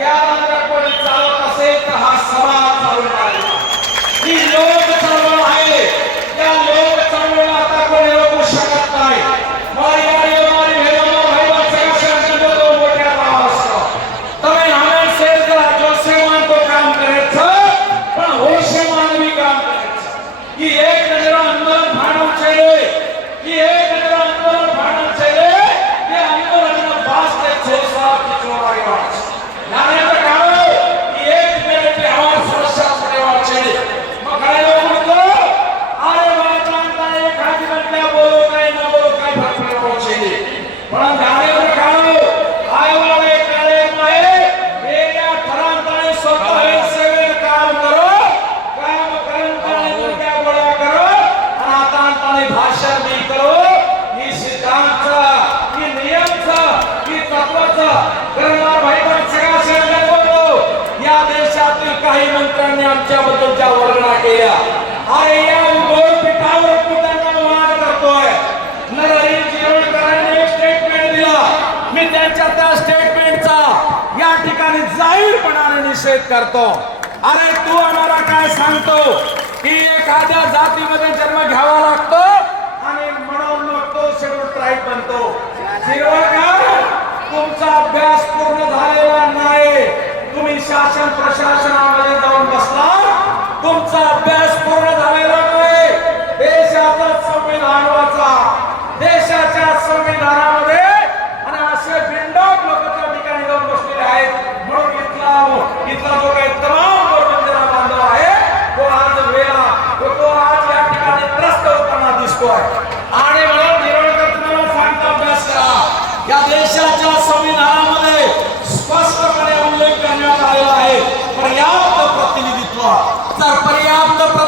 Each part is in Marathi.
Yeah. नी भाषण मी करो नी सिद्धांतचा नी नियमचा नी तत्वाचा करणार पण सगळा सांगत होतो या देशातील काही मंत्र्यांनी आमच्याबद्दलच्या वर्णना केल्या अरे या उभोर पिठावर मार वाद करतोय नरहरी जिरोडकरांनी एक स्टेटमेंट दिला मी त्यांच्या त्या स्टेटमेंटचा या ठिकाणी जाहीरपणाने निषेध करतो अरे तू आम्हाला काय सांगतो की एखाद्या जातीमध्ये सांगतो तुमचा अभ्यास पूर्ण झालेला नाही तुम्ही शासन प्रशासनामध्ये जाऊन बसला तुमचा अभ्यास पूर्ण झालेला नाही देशाचा संविधान वाचा देशाच्या संविधानामध्ये आणि असे बिंडोक लोक त्या ठिकाणी जाऊन बसलेले आहेत म्हणून इथला इथला जो काही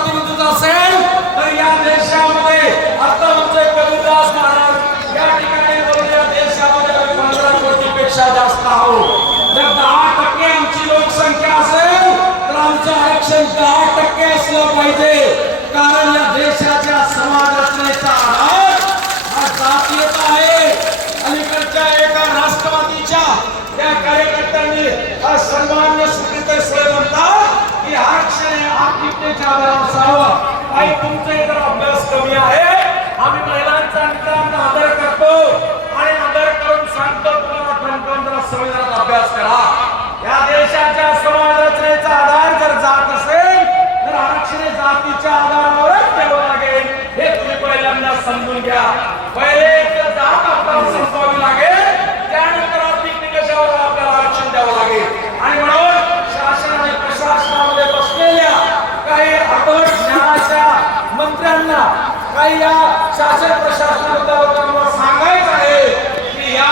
प्रतिनिधित्व असेल तर या देशामध्ये आता आमचे कविदास महाराज या ठिकाणी या देशामध्ये आम्ही पंधरा कोटीपेक्षा जास्त आहोत जर दहा टक्के आमची लोकसंख्या असेल तर आमचं आरक्षण दहा टक्के असलं पाहिजे कारण मागच्या आधारावरच ठेवावं लागेल हे तुम्ही पहिल्यांदा समजून घ्या पहिले जात आपल्याला संपवावी लागेल त्यानंतर आर्थिक निकषावर आपल्याला आरक्षण द्यावं लागेल आणि म्हणून शासन आणि प्रशासनामध्ये बसलेल्या काही अकट ज्ञानाच्या मंत्र्यांना काही या शासन प्रशासन मुद्द्यावर सांगायचं आहे की या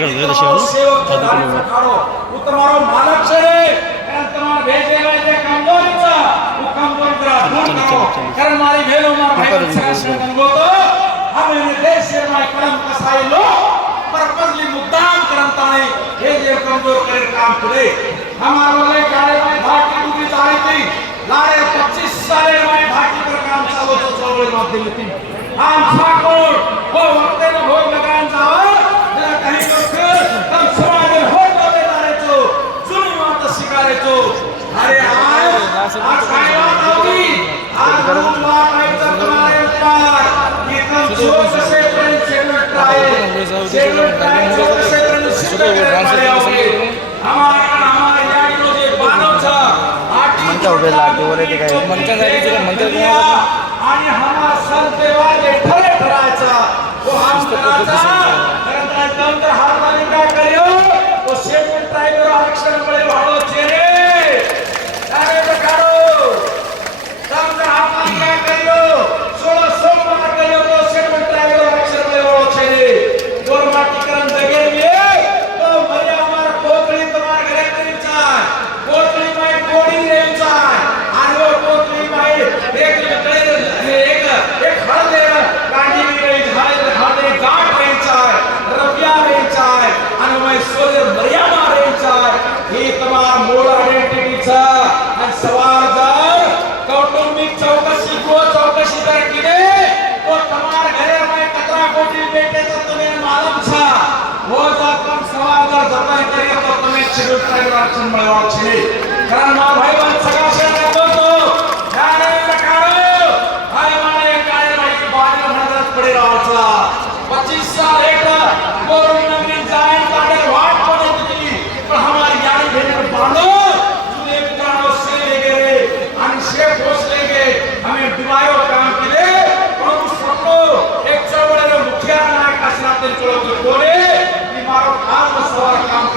प्रधानमंत्री पकड़ ले रे शिवानी। सेवक खाली धाने पकड़ लो। કાઢો હું તમારો માલક છે અને તમારા ભેજેલા જે કમજોરી છે હું કમજોરી જરા દૂર ચાલો, કરો ચાલો, ચાલો. કારણ મારી બહેનો મારા પકડ ભાઈ લીધું, સગા સંબંધો તો હવે એને દેશ શેરમાં કલમ કસાયેલો purposely મુદ્દામ કરંતાણે हे जे कमजोर करेल काम करे हमारे वाले काले में भाटी डूबी जारी थी लाड़े 25 साले में भाटी पर काम चालू तो चळवळी माध्यम थी हम मंच उभे लागते वगैरे ते काय मंच जागी तुला मंच चा आणि सवार जर कौटुंबिक चौकशी गृह चौकशी जर केले तो तमार घरे में कचरा कोटी बेटे हो तो तुम्हें मालूम था वो जर तुम सवाल जर जमा करे तो तुम्हें चिरुट परिवार चिन्ह कारण माँ भाई बन सके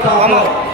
আল্লাহ